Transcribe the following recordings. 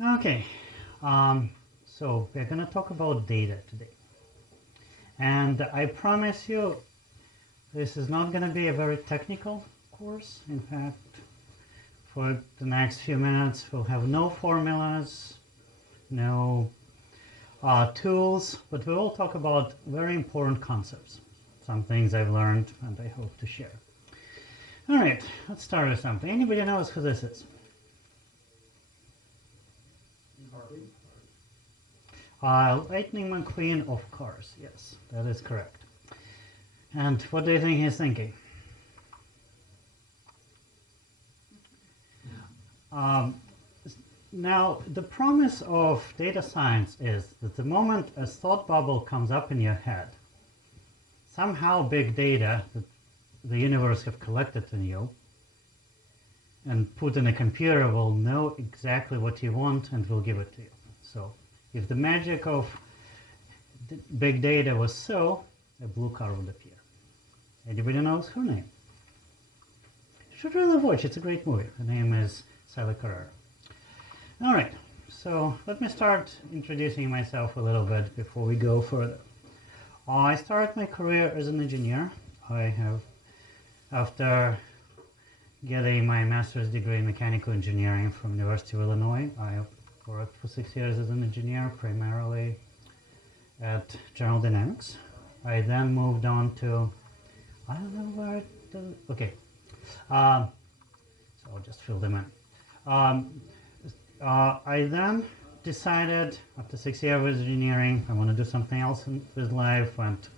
Okay, so we're going to talk about data today. And I promise you, this is not going to be a very technical course. In fact, for the next few minutes, we'll have no formulas, no tools, but we will talk about very important concepts, some things I've learned and I hope to share. All right, let's start with something. Anybody knows who this is? Lightning McQueen of Cars. Yes, that is correct. And what do you think he's thinking? Now, the promise of data science is that the moment a thought bubble comes up in your head, somehow big data that the universe have collected on you and put in a computer will know exactly what you want and will give it to you. So if the magic of big data was so, a blue car would appear. Anybody knows her name? You should really watch, it's a great movie. Her name is Sally Carrera. All right, so let me start introducing myself a little bit before we go further. I started my career as an engineer. After getting my master's degree in mechanical engineering from University of Illinois, I worked for 6 years as an engineer, primarily at General Dynamics. I then moved on to, I don't know where okay. So I'll just fill them in. I then decided, after 6 years of engineering, I want to do something else with life. Went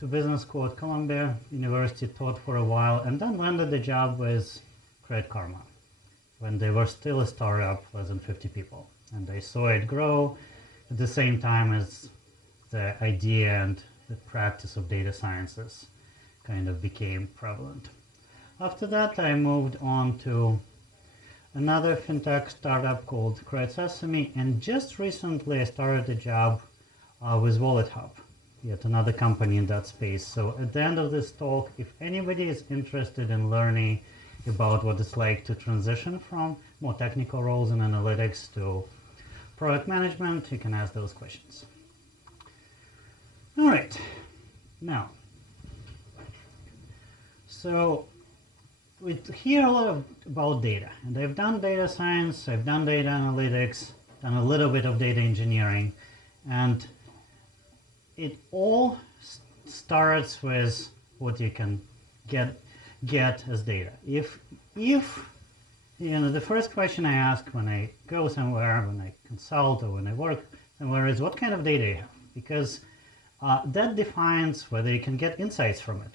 to business school at Columbia University, taught for a while, and then landed a job with Credit Karma when they were still a startup, less than 50 people. And I saw it grow at the same time as the idea and the practice of data sciences kind of became prevalent. After that, I moved on to another fintech startup called Sesame, and just recently I started a job with WalletHub, yet another company in that space. So at the end of this talk, if anybody is interested in learning about what it's like to transition from more technical roles in analytics to product management, you can ask those questions. All right, now, so we hear a lot about data, and I've done data science, I've done data analytics, done a little bit of data engineering, and it all starts with what you can get as data. If you know, the first question I ask when I go somewhere, when I consult or when I work somewhere is what kind of data you have, because that defines whether you can get insights from it.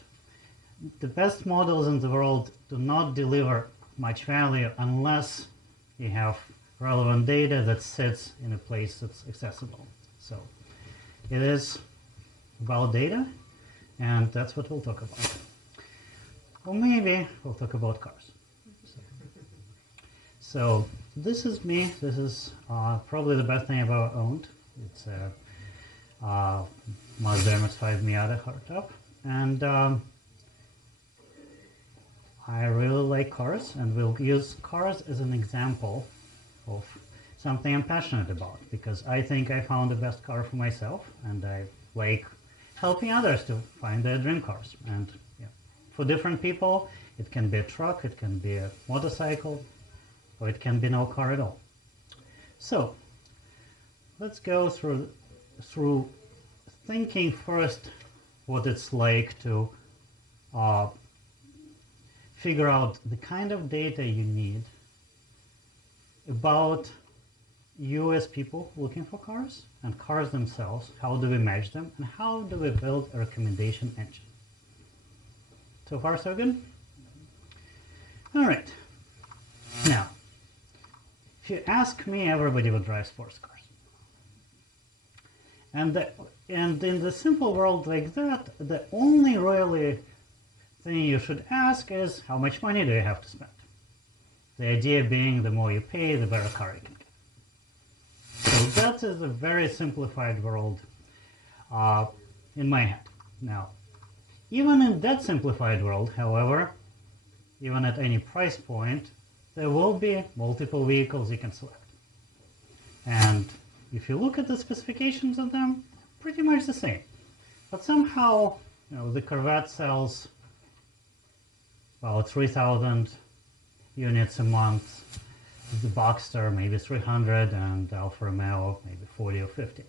The best models in the world do not deliver much value unless you have relevant data that sits in a place that's accessible. So it is about data, and that's what we'll talk about. Or maybe we'll talk about cars. So this is me. This is probably the best thing I've ever owned. It's a Mazda MX-5 Miata hardtop, and I really like cars, and we'll use cars as an example of something I'm passionate about, because I think I found the best car for myself, and I like helping others to find their dream cars. And yeah, for different people, it can be a truck, it can be a motorcycle, or it can be no car at all. So let's go through thinking first what it's like to figure out the kind of data you need about you as people looking for cars and cars themselves. How do we match them, and how do we build a recommendation engine? So far, so good? All right. Now, if you ask me, everybody would drive sports cars. And in the simple world like that, the only really thing you should ask is, how much money do you have to spend? The idea being, the more you pay, the better car you can get. So that is a very simplified world in my head. Now, even in that simplified world, however, even at any price point, there will be multiple vehicles you can select. And if you look at the specifications of them, pretty much the same. But somehow, the Corvette sells about 3,000 units a month. The Boxster maybe 300, and Alfa Romeo maybe 40 or 50.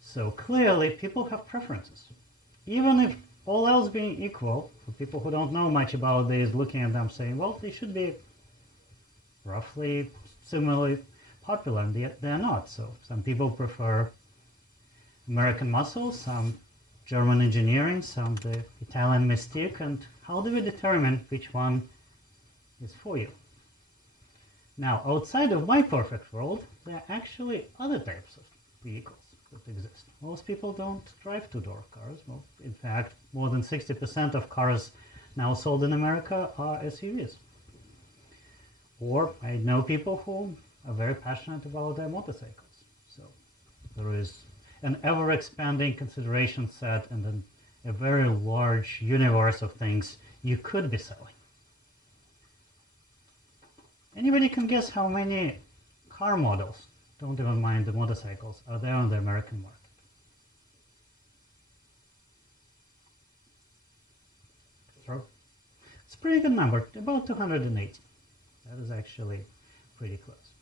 So clearly, people have preferences. Even if all else being equal, for people who don't know much about these, looking at them saying, well, they should be roughly similarly popular, and yet they're not. So some people prefer American muscle, some German engineering, some the Italian mystique, and how do we determine which one is for you? Now, outside of my perfect world, there are actually other types of vehicles that exist. Most people don't drive two-door cars. Well, in fact, more than 60% of cars now sold in America are SUVs. Or I know people who are very passionate about their motorcycles. So there is an ever-expanding consideration set and then a very large universe of things you could be selling. Anybody can guess how many car models, don't even mind the motorcycles, are there on the American market? It's a pretty good number, about 280. That is actually pretty close.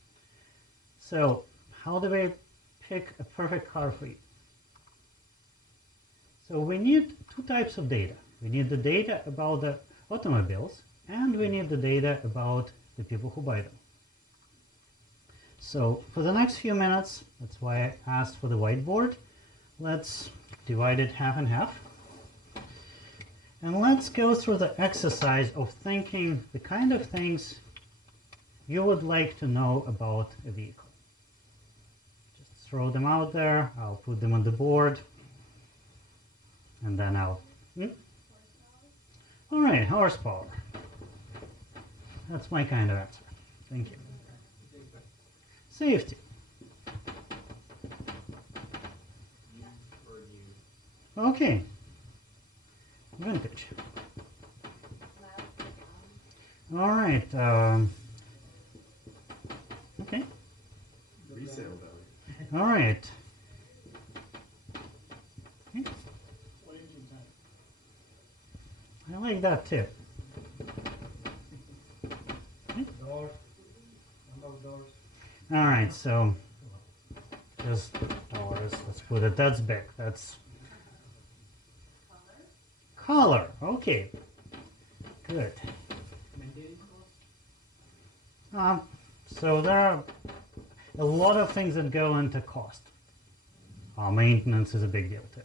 So how do we pick a perfect car for you? So we need two types of data. We need the data about the automobiles, and we need the data about the people who buy them. So for the next few minutes, that's why I asked for the whiteboard, let's divide it half and half. And let's go through the exercise of thinking the kind of things you would like to know about a vehicle. Just throw them out there, I'll put them on the board, and then I'll... All right, horsepower. That's my kind of answer. Thank you. Safety. Okay. Vintage. All right. Okay. Resale value. All right. Okay. I like that too. Doors. Number of doors. All right, so just dollars. Let's put it. That's big. That's color. Okay, good. Maintenance cost. So there are a lot of things that go into cost. Maintenance is a big deal too.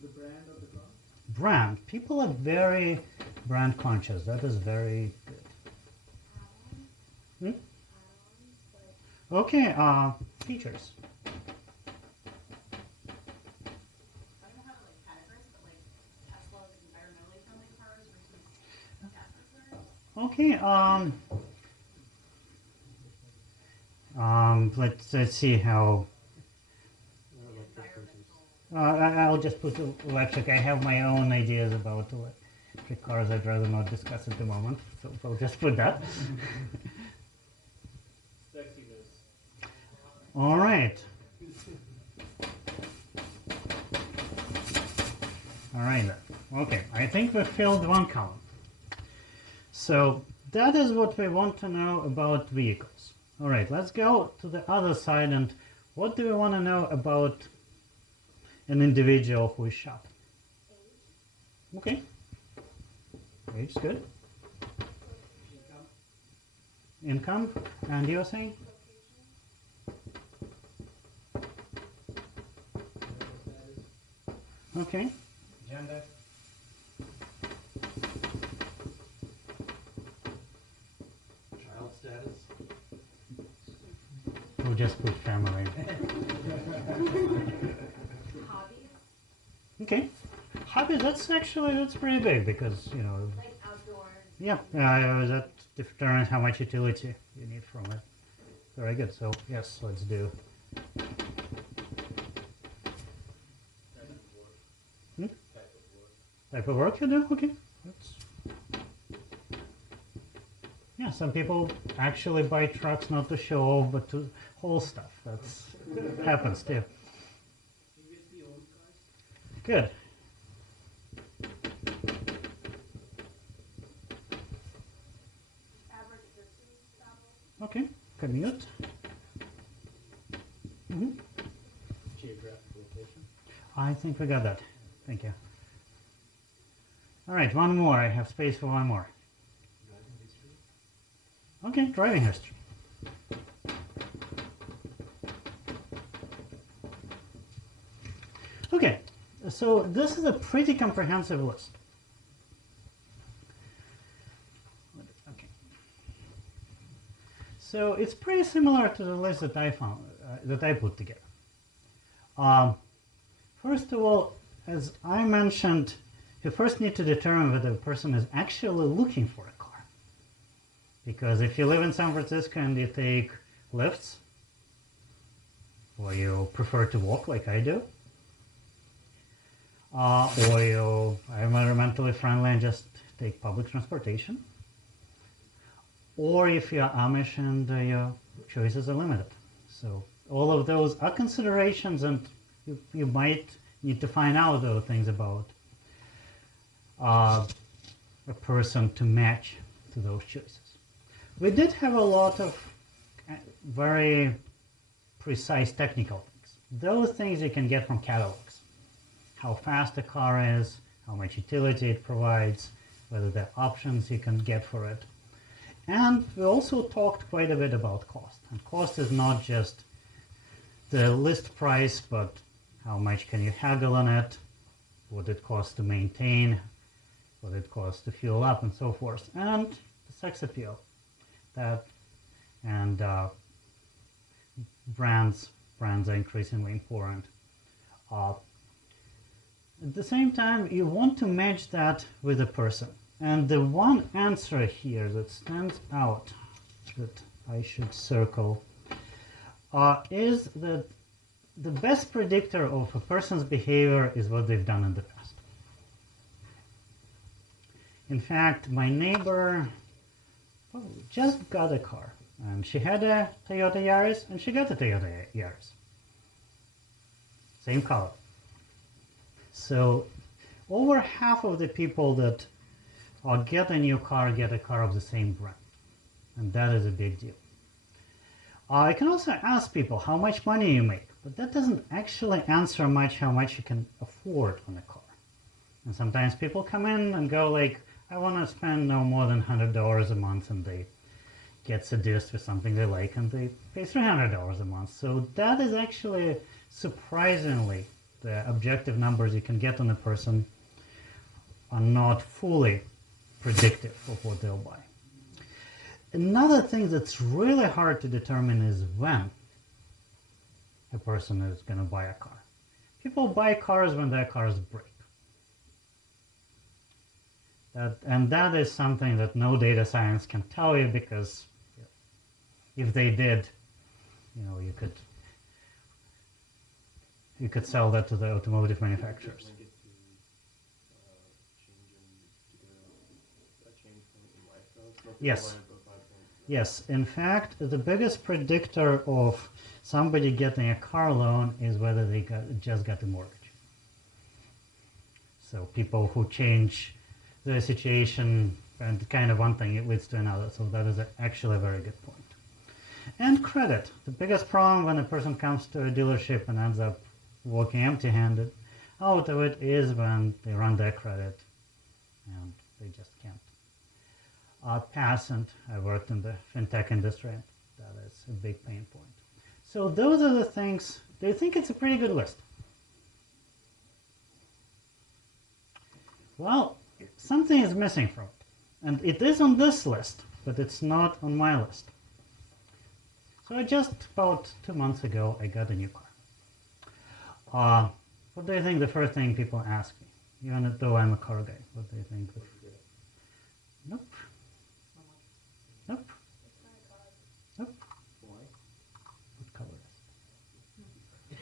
The brand of the car. Brand. People are very brand conscious. That is very good. Okay, features. I don't know how to categorize, but Tesla is environmentally friendly cars versus gas cars. Okay, let's see how. I'll just put electric. I have my own ideas about electric cars. I'd rather not discuss at the moment, so I'll just put that. All right. All right. Okay, I think we filled one column. So that is what we want to know about vehicles. All right, let's go to the other side. And what do we want to know about an individual who is shopping? Okay. Age is good. Income. And you were saying? Okay. Gender. Child status. We'll just put family. Hobbies, Okay. Hobby, that's pretty big because, like outdoors. yeah, that determines how much utility you need from it. Very good. So, yes, let's do. Type of work you do? Okay. Yes. some people actually buy trucks not to show off, but to haul stuff. That's happens too. Previously owned cars. Good. Average distance travel. Okay. Commute. hmm Geographic location. I think we got that. Thank you. All right, one more. I have space for one more. Driving history. Okay, driving history. Okay, so this is a pretty comprehensive list. Okay. So it's pretty similar to the list that I found, that I put together. First of all, as I mentioned, you first need to determine whether the person is actually looking for a car. Because if you live in San Francisco and you take lifts, or you prefer to walk like I do, or you are environmentally friendly and just take public transportation, or if you're Amish and your choices are limited. So all of those are considerations, and you might need to find out those things about a person to match to those choices. We did have a lot of very precise technical things. Those things you can get from catalogs. How fast a car is, how much utility it provides, whether there are options you can get for it. And we also talked quite a bit about cost. And cost is not just the list price, but how much can you haggle on it, what it costs to maintain, what it costs to fuel up, and so forth. And the sex appeal. That and brands are increasingly important. At the same time, you want to match that with a person. And the one answer here that stands out that I should circle is that the best predictor of a person's behavior is what they've done in the past. In fact, my neighbor just got a car. And she had a Toyota Yaris, and she got a Toyota Yaris. Same color. So over half of the people that get a new car get a car of the same brand. And that is a big deal. I can also ask people how much money you make, but that doesn't actually answer much how much you can afford on a car. And sometimes people come in and go like, I want to spend no more than $100 a month, and they get seduced with something they like and they pay $300 a month. So that is actually surprisingly the objective numbers you can get on a person are not fully predictive of what they'll buy. Another thing that's really hard to determine is when a person is going to buy a car. People buy cars when their cars break. And that is something that no data science can tell you, because if they did, you could sell that to the automotive manufacturers. Yes. Yes. In fact, the biggest predictor of somebody getting a car loan is whether they just got a mortgage. So people who change their situation, and kind of one thing, it leads to another. So that is actually a very good point. And credit. The biggest problem when a person comes to a dealership and ends up walking empty-handed out of it is when they run their credit and they just can't pass. And I worked in the fintech industry, and that is a big pain point. So those are the things. Do you think it's a pretty good list? Well, something is missing from it. And it is on this list, but it's not on my list. So just about 2 months ago, I got a new car. What do you think the first thing people ask me? Even though I'm a car guy, what do you think? Nope. Nope. Nope. Why? What color is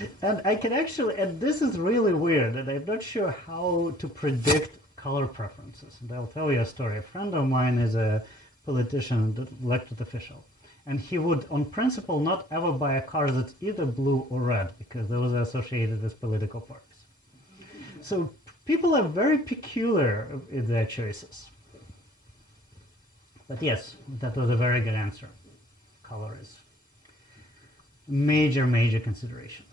it? And I can actually, and this is really weird, and I'm not sure how to predict color preferences. And I'll tell you a story. A friend of mine is a politician, elected official. And he would, on principle, not ever buy a car that's either blue or red, because those are associated with political parties. So people are very peculiar in their choices. But yes, that was a very good answer. Color is major, major consideration.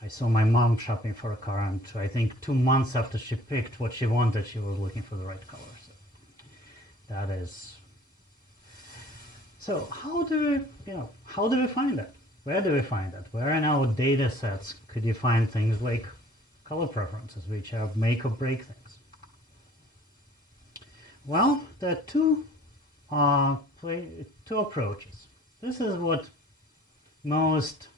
I saw my mom shopping for a car, and I think 2 months after she picked what she wanted, she was looking for the right color. So that is. So how do we find that? Where do we find that? Where in our data sets could you find things like color preferences, which are make or break things? Well, there are two approaches. This is what most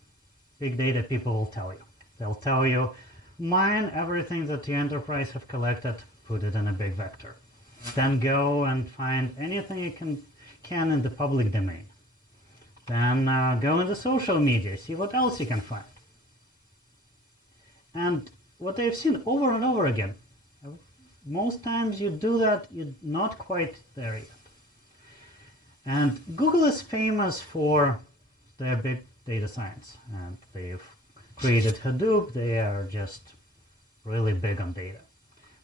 big data people will tell you. They'll tell you, mine everything that the enterprise have collected, put it in a big vector. Then go and find anything you can in the public domain. Then go into social media, see what else you can find. And what I've seen over and over again, most times you do that, you're not quite there yet. And Google is famous for their big data science, and they've created Hadoop. They are just really big on data.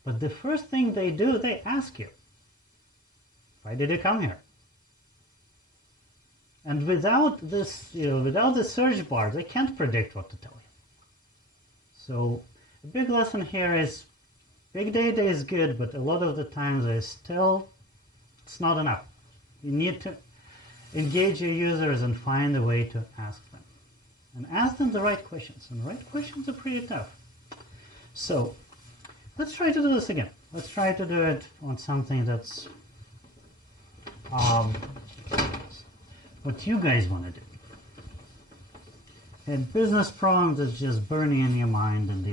But the first thing they do, they ask you, why did you come here? And without this, without the search bar, they can't predict what to tell you. So the big lesson here is big data is good, but a lot of the times it's not enough. You need to engage your users and find a way to ask them. And ask them the right questions. And the right questions are pretty tough. So let's try to do this again. Let's try to do it on something that's what you guys want to do. A business problem that's just burning in your mind, and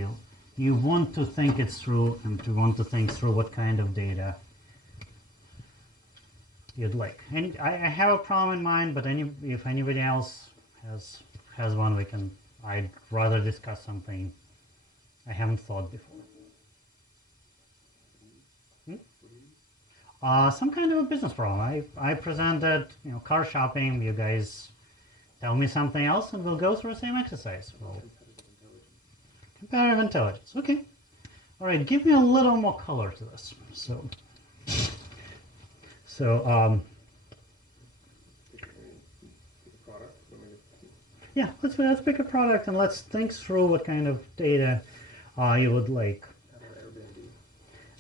you want to think it through, and you want to think through what kind of data you'd like. And I have a problem in mind, but if anybody else has one, I'd rather discuss something I haven't thought before. Some kind of a business problem. I presented, car shopping. You guys tell me something else, and we'll go through the same exercise. Comparative intelligence. Okay. All right. Give me a little more color to this. Yeah, let's pick a product and let's think through what kind of data you would like.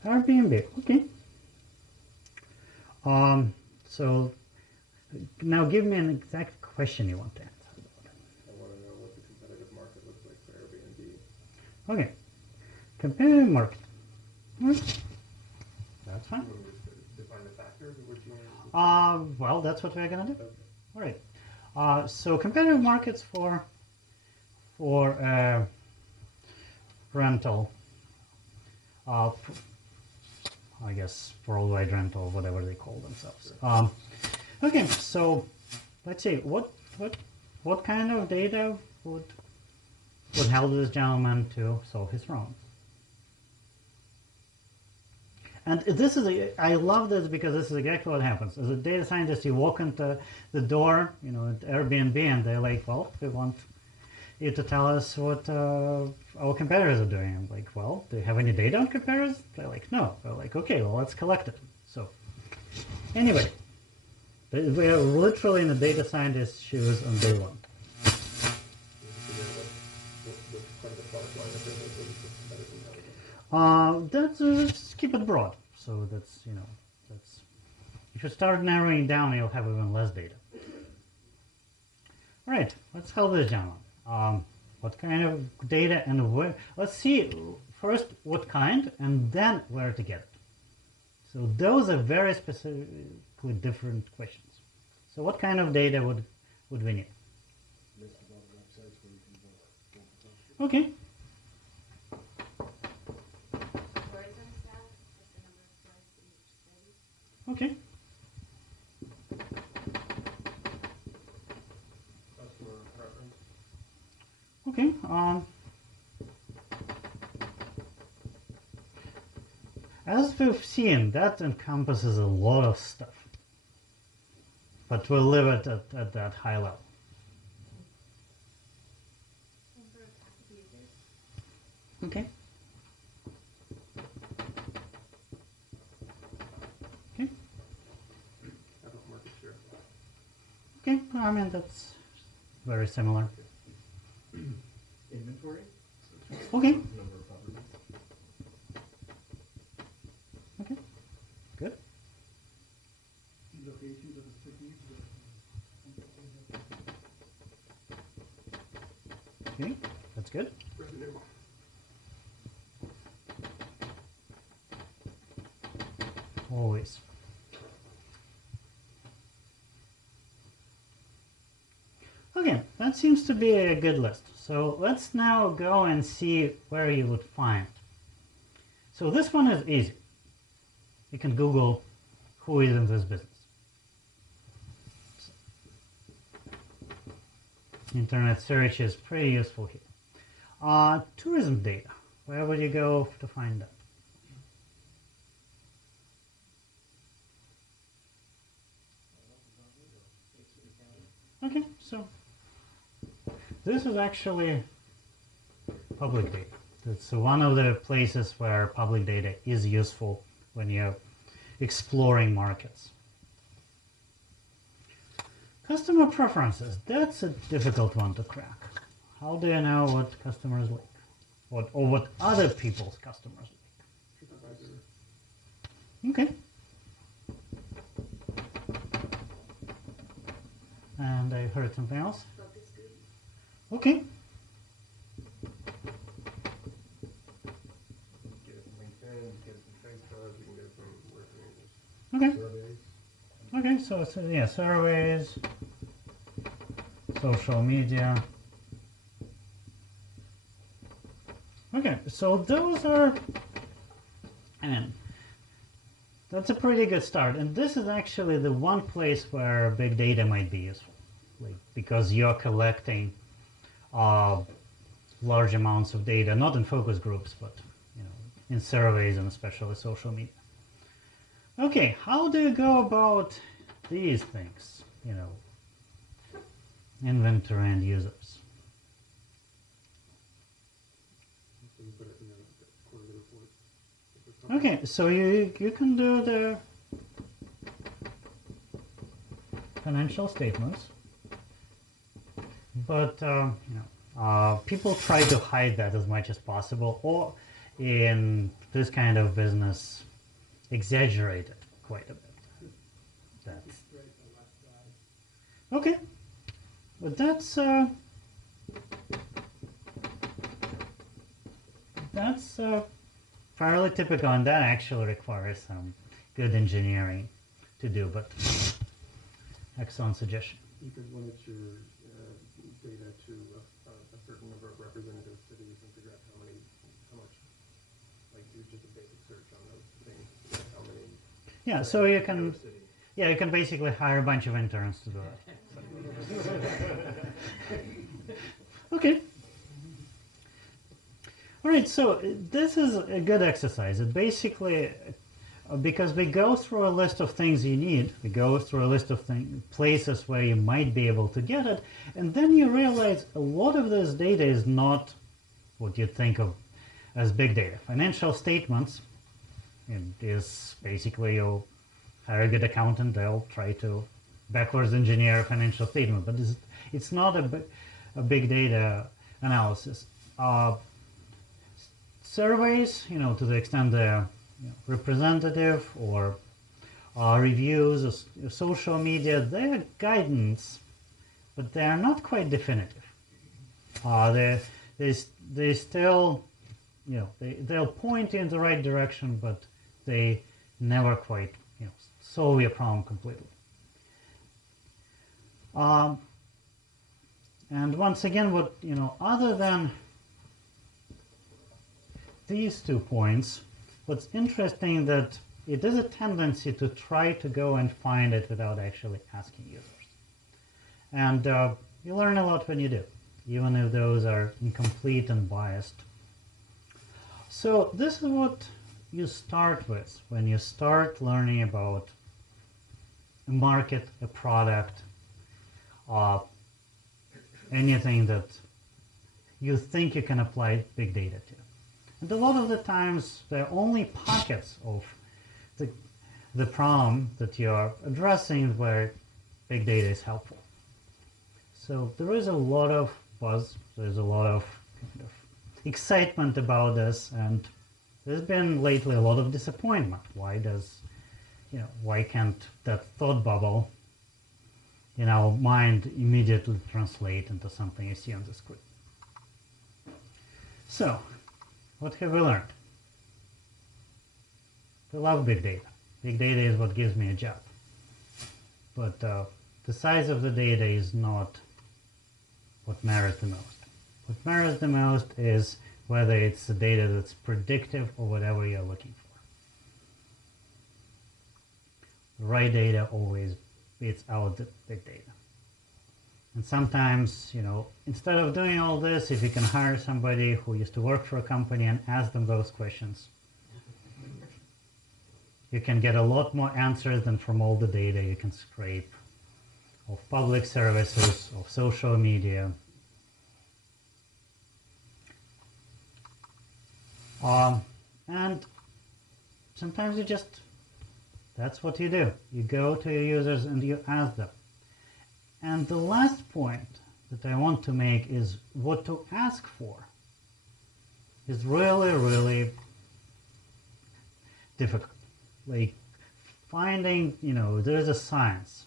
Airbnb. Okay. So now give me an exact question you want to answer. I want to know what the competitive market looks like for Airbnb. Okay. Competitive market. That's fine. You want me to define the factors, or what you want to Well, that's what we're going to do. Okay. All right. So competitive markets for rental, I guess worldwide rental, whatever they call themselves. Okay, so let's see what kind of data would help this gentleman to solve his problem. And I love this because this is exactly what happens. As a data scientist, you walk into the door, at Airbnb, and they're like, well, we want you to tell us what our competitors are doing. I'm like, well, do you have any data on competitors? They're like, no. They're like, okay, well, let's collect it. So anyway, we are literally in the data scientist's shoes on day one. Let's keep it broad. So that's if you start narrowing down, you'll have even less data. All right, let's help this gentleman. What kind of data and where? Let's see first what kind, and then where to get it. So those are very specifically different questions. So what kind of data would we need? Okay. Okay. Customer preference. Okay. as we've seen, that encompasses a lot of stuff. But we'll leave it at that high level. Number of active users. Okay. Okay. How about market share? Okay. I mean, that's very similar. Inventory? Okay. Number of properties. Okay. Good. Locations of the cities. Okay. That's good. Revenue. Always. Okay, that seems to be a good list. So let's now go and see where you would find. So this one is easy. You can Google who is in this business. Internet search is pretty useful here. Tourism data. Where would you go to find that? Okay, so this is actually public data. It's one of the places where public data is useful when you're exploring markets. Customer preferences, that's a difficult one to crack. How do you know what customers like? Or what other people's customers TripAdvisor. like? Okay. And I heard something else. Focus group. Okay. Get it from LinkedIn, get it from Facebook, you can get it from wherever it is. Okay. Surveys. Okay, so yeah, surveys, social media. Okay, so those are, I mean, that's a pretty good start. And this is actually the one place where big data might be useful, like, because you're collecting large amounts of data, not in focus groups, but in surveys and especially social media. Okay, how do you go about these things? Inventory and users. So you put it in the quarterly report. Okay, so you can do the financial statements, but people try to hide that as much as possible, or in this kind of business, exaggerate it quite a bit. That's Right, the left side. okay, but that's fairly typical, and that actually requires some good engineering to do. But excellent suggestion. You could limit your data to a certain number of representative cities and figure out how much, like do just a basic search on those things, how many. Yeah, so you can. another city. Yeah, you can basically hire a bunch of interns to do that. Okay. All right, so this is a good exercise. It basically, because we go through a list of things you need, we go through a list of places where you might be able to get it, and then you realize a lot of this data is not what you think of as big data. Financial statements is basically you'll hire a good accountant, they'll try to backwards engineer a financial statement, but it's not a big data analysis. Surveys, to the extent they're representative, or reviews, or social media, they're guidance, but they are not quite definitive. They still, they'll point in the right direction, but they never quite, solve your problem completely. And once again, what other than these 2 points, what's interesting that it is a tendency to try to go and find it without actually asking users. And you learn a lot when you do, even if those are incomplete and biased. So this is what you start with, when you start learning about a market, a product, anything that you think you can apply big data to. And a lot of the times, there are only pockets of the problem that you're addressing where big data is helpful. So there is a lot of buzz, there's a lot of kind of excitement about this, and there's been lately a lot of disappointment. Why can't that thought bubble in our mind immediately translate into something you see on the screen? So, what have we learned? We love big data. Big data is what gives me a job. But the size of the data is not what matters the most. What matters the most is whether it's the data that's predictive or whatever you're looking for. The right data always beats out the big data. And sometimes, instead of doing all this, if you can hire somebody who used to work for a company and ask them those questions, you can get a lot more answers than from all the data you can scrape of public services, of social media. And sometimes that's what you do. You go to your users and you ask them. And the last point that I want to make is what to ask for is really, really difficult. Like finding, there is a science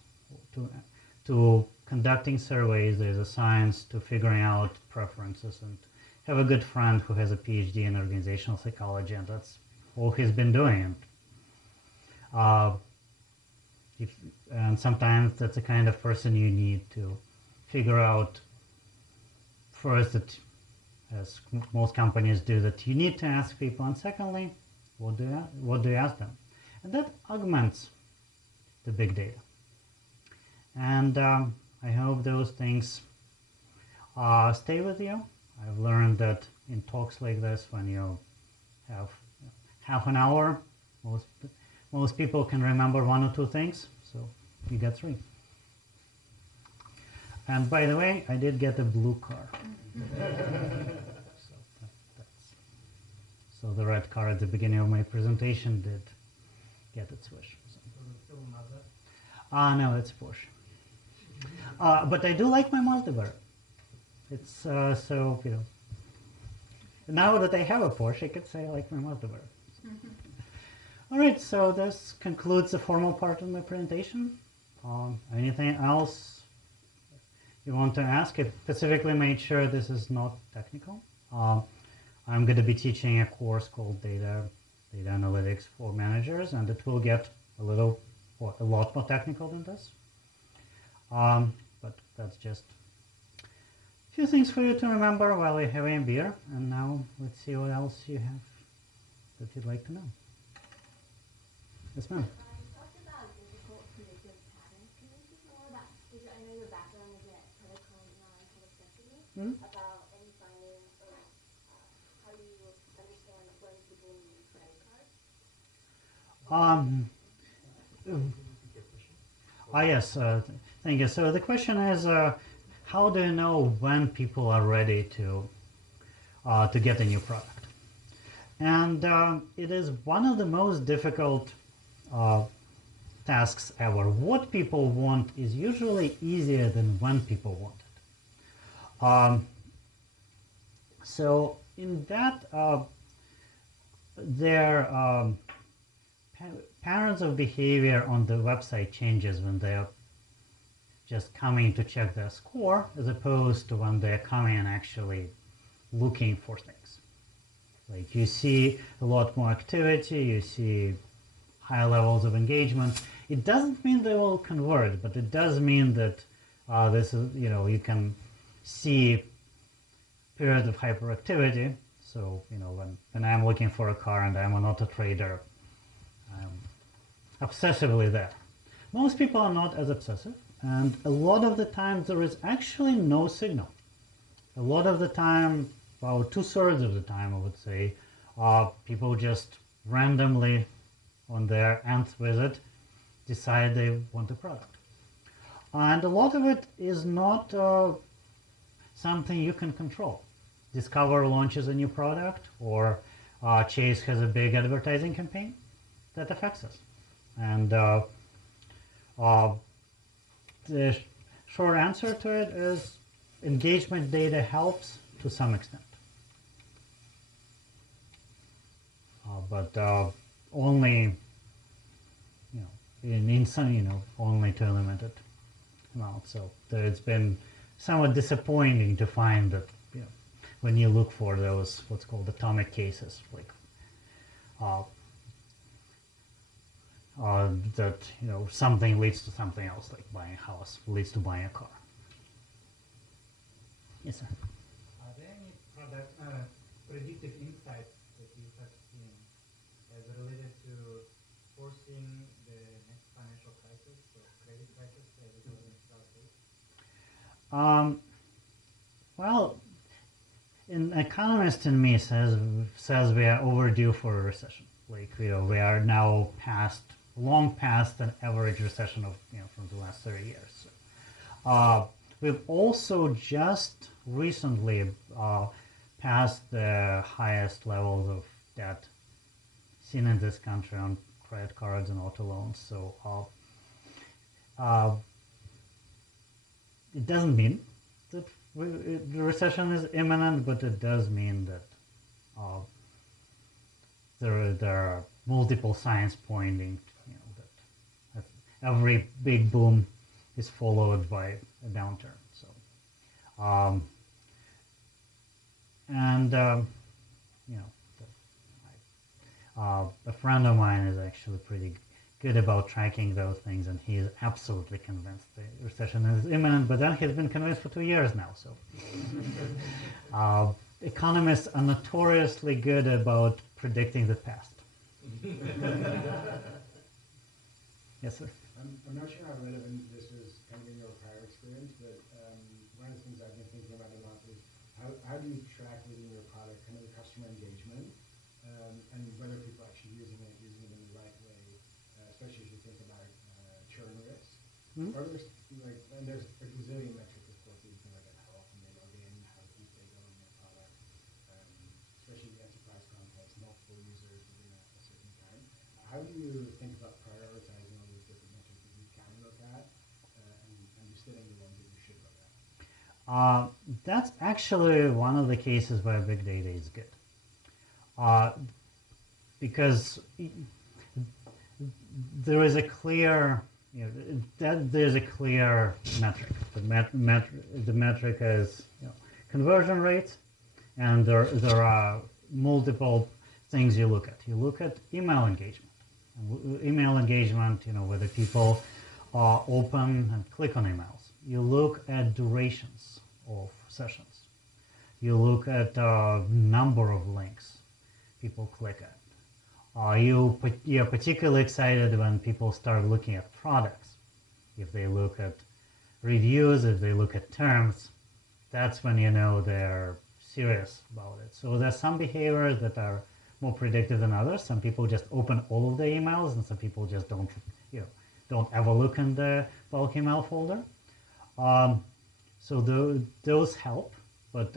to conducting surveys, there's a science to figuring out preferences, and have a good friend who has a PhD in organizational psychology, and that's all he's been doing. And sometimes that's the kind of person you need to figure out first that, as most companies do, that you need to ask people, and secondly, what do you ask them? And that augments the big data. And I hope those things stay with you. I've learned that in talks like this, when you have half an hour, most people can remember one or two things, so you get 3. And by the way, I did get a blue car. So the red car at the beginning of my presentation did get its wish. No, it's Porsche. But I do like my Mazda better. It's now that I have a Porsche, I could say I like my Mazda better. All right, so this concludes the formal part of my presentation. Anything else you want to ask? I specifically made sure this is not technical. I'm going to be teaching a course called Data Analytics for Managers, and it will get a lot more technical than this. But that's just a few things for you to remember while you're having a beer. And now let's see what else you have that you'd like to know. Yes, ma'am. You talked about difficult predictive patterns. Can you speak more about, I know your background is at credit card and public Sesame, about any findings or how you understand when people need credit cards? Yes, thank you. So the question is, how do you know when people are ready to get a new product? And it is one of the most difficult tasks ever. What people want is usually easier than when people want it. So in that, their patterns of behavior on the website changes when they're just coming to check their score, as opposed to when they're coming and actually looking for things. Like you see a lot more activity, you see high levels of engagement. It doesn't mean they will convert, but it does mean that this is, you can see periods of hyperactivity. So, when I'm looking for a car and I'm an auto trader, I'm obsessively there. Most people are not as obsessive, and a lot of the time there is actually no signal. A lot of the time, about 2/3 of the time, I would say, people just randomly on their nth visit decide they want a product. And a lot of it is not something you can control. Discover launches a new product, or Chase has a big advertising campaign that affects us. And the short answer to it is engagement data helps to some extent. But only, in some, only to a limited amount. So it's been somewhat disappointing to find that, when you look for those what's called atomic cases, like that something leads to something else, like buying a house leads to buying a car. Yes, sir. Are there any product predictive insights that you have seen as related to foreseeing the next financial crisis or credit crisis as it was in 2008? Well, an economist in me says we are overdue for a recession. Like we are now long past an average recession of from the last 30 years. We've also just recently passed the highest levels of debt seen in this country on credit cards and auto loans. So it doesn't mean that the recession is imminent, but it does mean that there are multiple signs pointing that every big boom is followed by a downturn. So, a friend of mine is actually pretty good about tracking those things, and he is absolutely convinced the recession is imminent, but then he's been convinced for 2 years now. So economists are notoriously good about predicting the past. Yes, sir. I'm not sure how relevant this is kind of in your prior experience, but one of the things I've been thinking about a lot is how do you track within your product kind of the customer engagement and whether people are actually using it in the right way, especially if you think about churn risk. Mm-hmm. Or there's a gazillion metrics, of course, that you can look at: how often they log in, how deep they go in your product, especially the enterprise context, multiple users within a certain time. How do you think about prioritizing all these different metrics that you can look at and distilling the ones that you should look at? That's actually one of the cases where big data is good. Because there is a clear, there's a clear metric. The metric is conversion rate, and there are multiple things you look at. You look at email engagement. Email engagement, whether people open and click on emails. You look at durations of sessions. You look at number of links people click at. You're particularly excited when people start looking at products. If they look at reviews, if they look at terms, that's when they're serious about it. So there's some behaviors that are more predictive than others. Some people just open all of the emails, and some people just don't ever look in the bulk email folder. So those help, but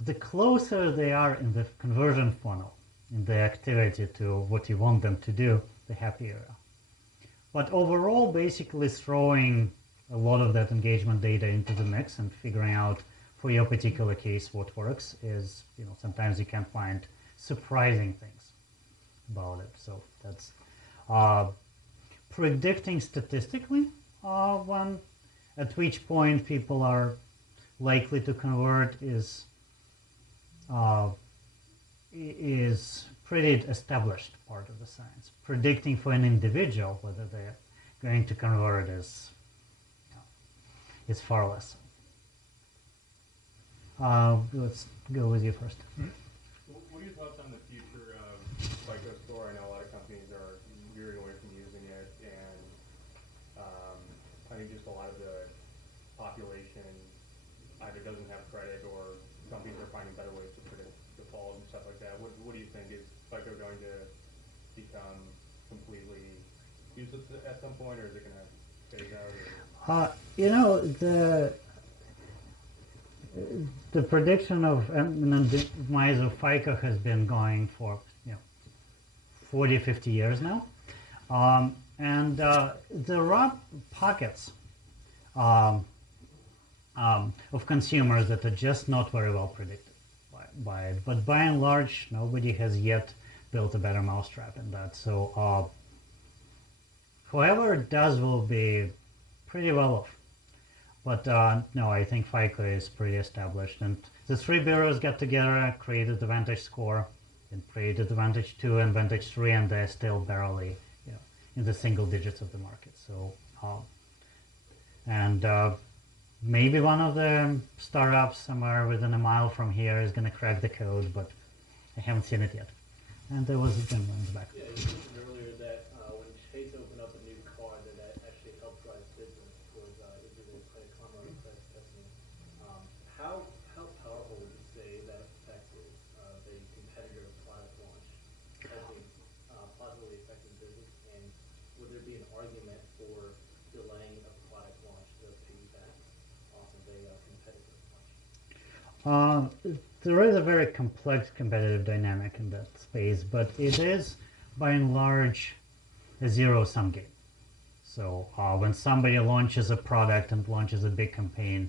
the closer they are in the conversion funnel, in the activity to what you want them to do, the happier. But overall, basically throwing a lot of that engagement data into the mix and figuring out for your particular case what works is, sometimes you can find surprising things about it. So that's predicting statistically at which point people are likely to convert is pretty established part of the science. Predicting for an individual whether they're going to convert is far less. Let's go with you first. What are your thoughts on the future of FICO Score? I know a lot of companies are veering away from using it, and I think just a lot of the population either doesn't have credit, or companies are finding better ways to predict default and stuff like that. What do you think? Is FICO going to become completely useless at some point, or is it going to phase out? Or? You know, the prediction of demise of FICO has been going for 40, 50 years now. And there are pockets of consumers that are just not very well predicted by it. But by and large, nobody has yet built a better mousetrap in that. So whoever it does will be pretty well off. But no, I think FICO is pretty established. And the three bureaus got together, created the Vantage score, and created the Vantage 2 and Vantage 3, and they're still barely in the single digits of the market. So, maybe one of the startups somewhere within a mile from here is going to crack the code, but I haven't seen it yet. And there was a gentleman in the back. Yeah, you mentioned earlier that when Chase opened up a new card, that actually helped drive business towards either the Credit Karma or Credit Sesame. How powerful would you say that effect is of a competitor product launch helping positively affecting business? And would there be an argument for delaying a product launch to piggyback off of a competitor launch? There is a very complex competitive dynamic in that space, but it is, by and large, a zero-sum game. So when somebody launches a product and launches a big campaign,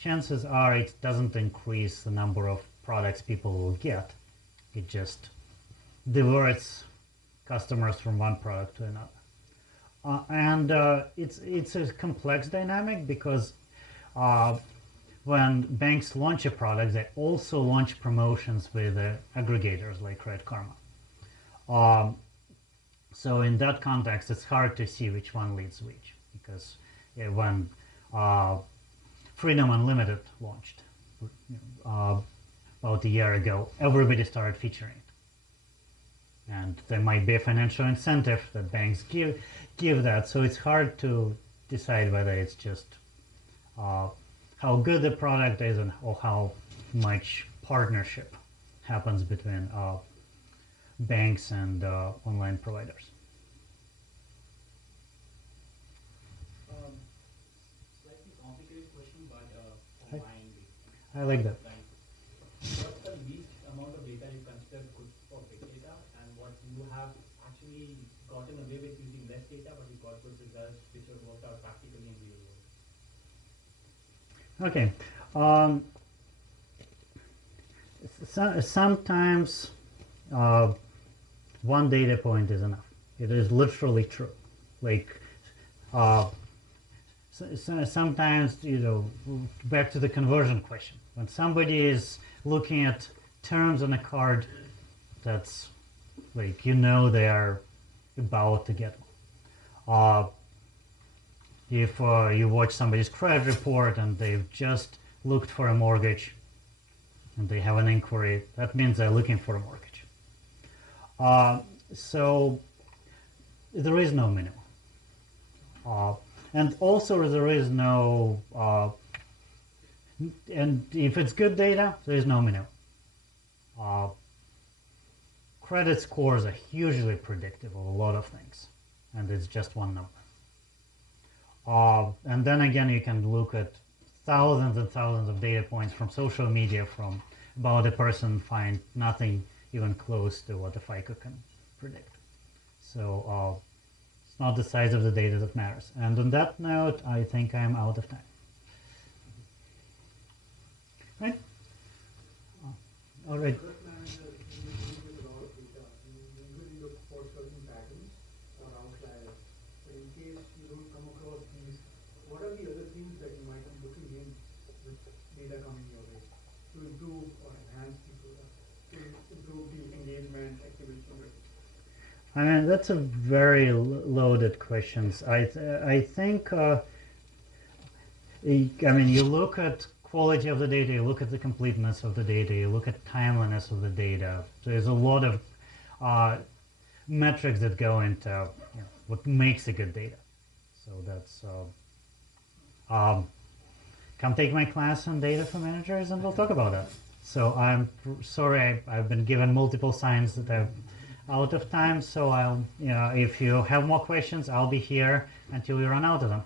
chances are it doesn't increase the number of products people will get. It just diverts customers from one product to another. It's a complex dynamic because when banks launch a product, they also launch promotions with aggregators like Credit Karma. So in that context, it's hard to see which one leads which, because when Freedom Unlimited launched about a year ago, everybody started featuring it. And there might be a financial incentive that banks give that, so it's hard to decide whether it's just how good the product is or how much partnership happens between banks and online providers. Slightly complicated question, but for mine, I like that. what's the least amount of data you consider good for big data, and what you have actually gotten away with using less data, but you got good results which have worked out practically in real world? Okay. Sometimes one data point is enough. It is literally true. Like sometimes, back to the conversion question. When somebody is looking at terms on a card, that's like they are about to get one. If you watch somebody's credit report and they've just looked for a mortgage and they have an inquiry, that means they're looking for a mortgage. So there is no minimum. And also there is no, and if it's good data, there is no minimum. Credit scores are hugely predictive of a lot of things, and it's just one number. And then again, you can look at thousands and thousands of data points from social media from about a person, find nothing even close to what the FICO can predict. So it's not the size of the data that matters. And on that note, I think I'm out of time. Right? All right. Product manager, you deal with a lot of data. You usually look for certain patterns or outliers. But in case you don't come across these, what are the other things that you might be looking in with data coming your way to improve or enhance the product, to improve the engagement, activation rate? I mean, that's a very loaded question. I think, you look at quality of the data, you look at the completeness of the data, you look at timeliness of the data. There's a lot of metrics that go into what makes a good data. So that's, come take my class on data for managers and we'll talk about that. So I'm sorry, I've been given multiple signs that out of time, so I'll, if you have more questions, I'll be here until we run out of them.